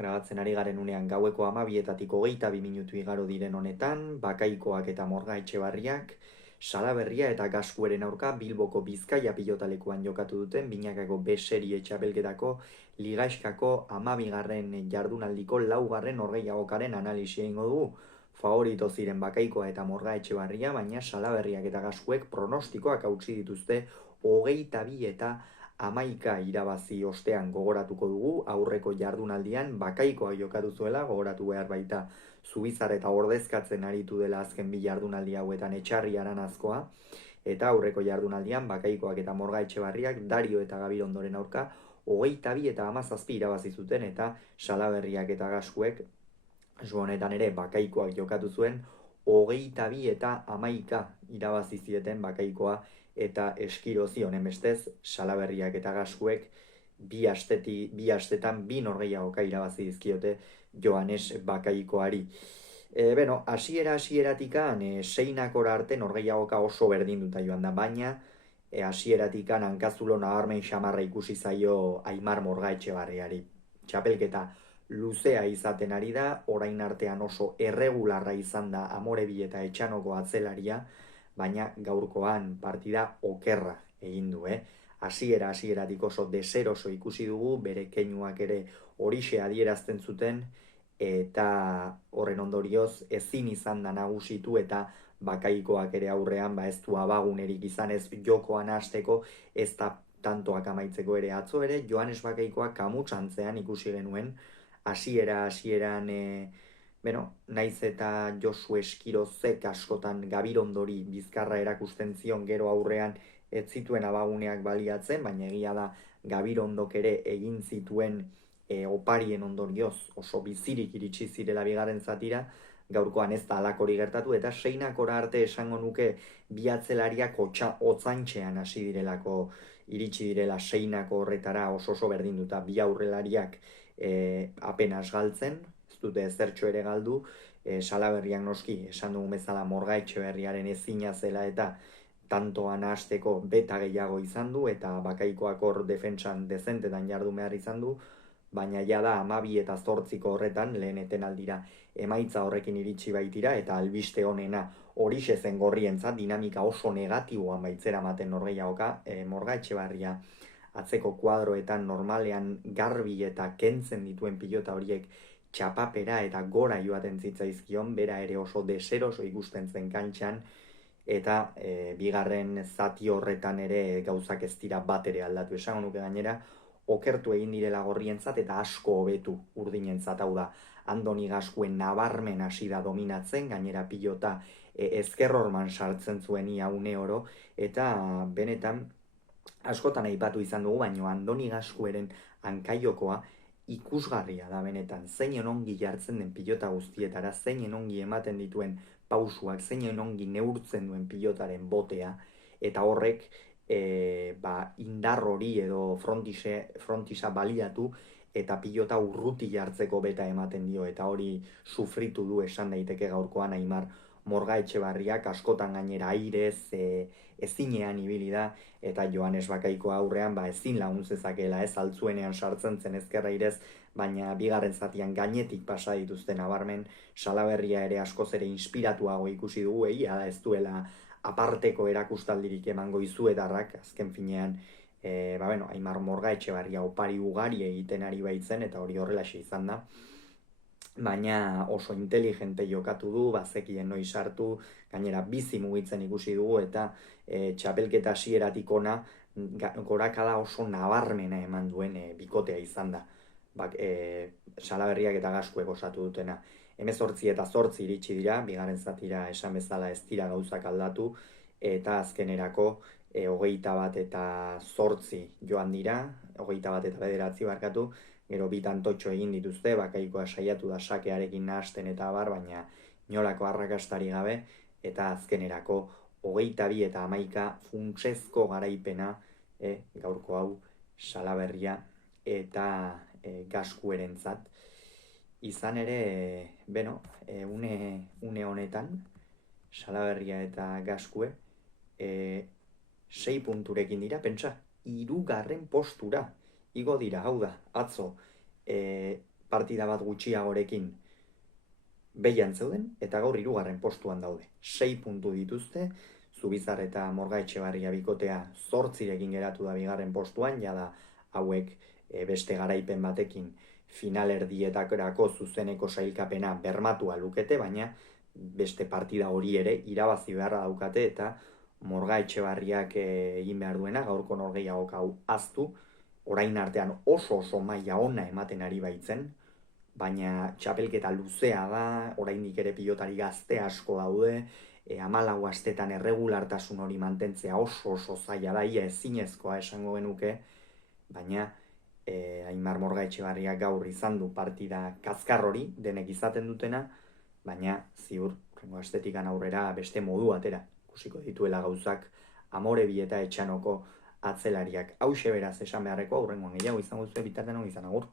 grabatzen ari garen unean gaueko 12:22 minutu igaro diren honetan, Bakaikoak eta Morga Etxebarriak, Salaberria eta Gaskueren aurka Bilboko Bizkaia pilotalekuan jokatu duten binakako B-serie txapelketako Ligaiskako 12. jardunaldiko 4. norgehiagokaren analisia egingo dugu. Favorito ziren Bakaikoa eta Morga Etxebarria, baina Salaberriak eta Gaskuek pronostikoak hautsi dituzte 22 eta 11 irabazi ostean gogoratuko dugu, aurreko jardunaldian Bakaikoa jokatu zuela, gogoratu behar baita Zubizar eta ordezkatzen aritu dela azken bi jardunaldi hauetan Etxarri Aranazkoa, eta aurreko jardunaldian Bakaikoak eta Morga Etxebarriak Dario eta Gabirondoren aurka 22 eta 17 irabazi zuten, eta Salaberriak eta Gaskuek honetan ere Bakaikoak jokatu zuen 22 eta 11 irabazi zieten Bakaikoa eta eskirozi honen bestez Salaberriak eta Gaskuek bi astetan bi norgehiagoka irabazi dizkiote Joanes Bakaikoari. Hasiera-hasieratikan seinakora arte norgehiagoka oso berdinduta joan da, baina hasieratikan hankazulo nabarmen xamarra ikusi zaio Aimar Morga Etxebarriari. Txapelketa luzea izaten ari da, orain artean oso erregularra izan da Amorebi eta Etxanoko atzelaria, baina gaurkoan partida okerra egin du, hasieratik oso deseroso ikusi dugu, bere keinuak ere horixe adierazten zuten, eta horren ondorioz ezin izan da nagusitu, eta Bakaikoak ere aurrean ez du abagunerik izan, ez jokoan hasteko, ez da tantoak amaitzeko ere. Atzo ere Joanes Bakaikoak kamutsantzean ikusi genuen, hasieran naiz eta Josu Eskirozek askotan Gabirondori bizkarra erakusten zion, gero aurrean ez zituen abaguneak baliatzen, baina egia da Gabirondok ere egin zituen oparien ondorioz oso bizirik iritsi zirela bigarren zatira. Gaurkoan ez da alakori gertatu, eta seinakora arte esango nuke bi atzelariak otzantxean hasi direlako, iritsi direla seinako horretara oso berdinduta, bi aurrelariak apenas galtzen, ez dute ezertxo ere galdu. Salaberriak noski, esan dugun bezala Morga Etxebarriaren ezina zela eta tantoan hasteko beta gehiago izan du, eta Bakaikoak hor defentsan dezentetan jardu behar izan du, baina jada 12 eta 8 horretan lehen etenaldira emaitza horrekin iritsi baitira, eta albiste honena horixe zen gorrientzat, dinamika oso negatiboan baitzera maten norgehiagoka. Morga Etxebarria atzeko kuadroetan normalean garbi eta kentzen dituen pilota horiek txapapera eta gora joaten zitzaizkion, bera ere oso deseroso ikusten zen kantxan, eta bigarren zati horretan ere gauzak ez dira bat ere aldatu. Esango nuke gainera, okertu egin direla gorrientzat eta asko hobetu urdinentzat. Hau da, Andoni Gaskuen nabarmen hasi da dominatzen, gainera pilota ezkerrorman sartzen zuen ia une oro, eta benetan askotan aipatu izan dugu, baino Andoni Gaskueren hankaiokoa ikusgarria da benetan, zeinen ongi jartzen den pilota guztietara, zeinen ongi ematen dituen pausuak, zeinen ongi neurtzen duen pilotaren botea, eta horrek indar hori edo frontisa baliatu eta pilota urruti jartzeko beta ematen dio, eta hori sufritu du esan daiteke gaurkoan Aimar Morga Etxebarriak, askotan gainera airez ezinean ibili da, eta Joanes Bakaiko aurrean ezin lagun zezakela, ez altzuenean sartzen zen ezkerra airez, baina bigarren zatian gainetik pasa dituzten nabarmen. Salaberria ere askoz ere inspiratuago ikusi dugu, egia da ez duela aparteko erakustaldirik emango izuetarrak, azken finean Aimar Morga Etxebarria opari ugari egiten ari baitzen, eta hori horrelaxe izan da, baina oso inteligente jokatu du, bazekien noiz sartu, gainera bizi mugitzen ikusi dugu, eta txapelketa hasieratik ona gorakada oso nabarmena eman duen bikotea izan da, Salaberriak eta Gaskuek osatu dutena. 18 eta 8 iritsi dira, bigarren zatira esan bezala ez dira gauzak aldatu, eta azkenerako 21 eta 8 joan dira, 21 eta 9 barkatu, gero bi tantotxo egin dituzte, Bakaikoa saiatu da sakearekin nahasten eta abar, baina inolako arrakastari gabe, eta azkenerako 22 eta 11 funtsezko garaipena, gaurko hau Salaberria eta Gaskuerentzat. Izan ere, une honetan, Salaberria eta Gaskue 6 punturekin dira, pentsa, 3. postura igo dira, hau da, atzo partida bat gutxiagorekin behian zeuden, eta gaur 3. postuan daude. 6 puntu dituzte, Zubizar eta Morga Etxebarria bikotea 8rekin geratu da 2. postuan, jada hauek beste garaipen batekin finalerdietarako zuzeneko sailkapena bermatua lukete, baina beste partida hori ere irabazi beharra daukate, eta Morga Etxebarriak egin behar duena, gaurko norgehiagok hau aztu, orain artean oso maila ona ematen ari baitzen, baina txapelketa luzea da, oraindik ere pilotari gazte asko daude, 14 astetan erregulartasun hori mantentzea oso zaila da, ia ezinezkoa esango genuke, baina Aimar Morga Etxebarriak gaur izan du partida kazkar hori, denek izaten dutena, baina ziur, rengo astetikan aurrera beste modu atera, ikusiko dituela gauzak Amorebi eta Etxanoko atzelariak. Hauxe beraz esan beharreko, aurrengoan gehiago izango zuen bitartean izan agur.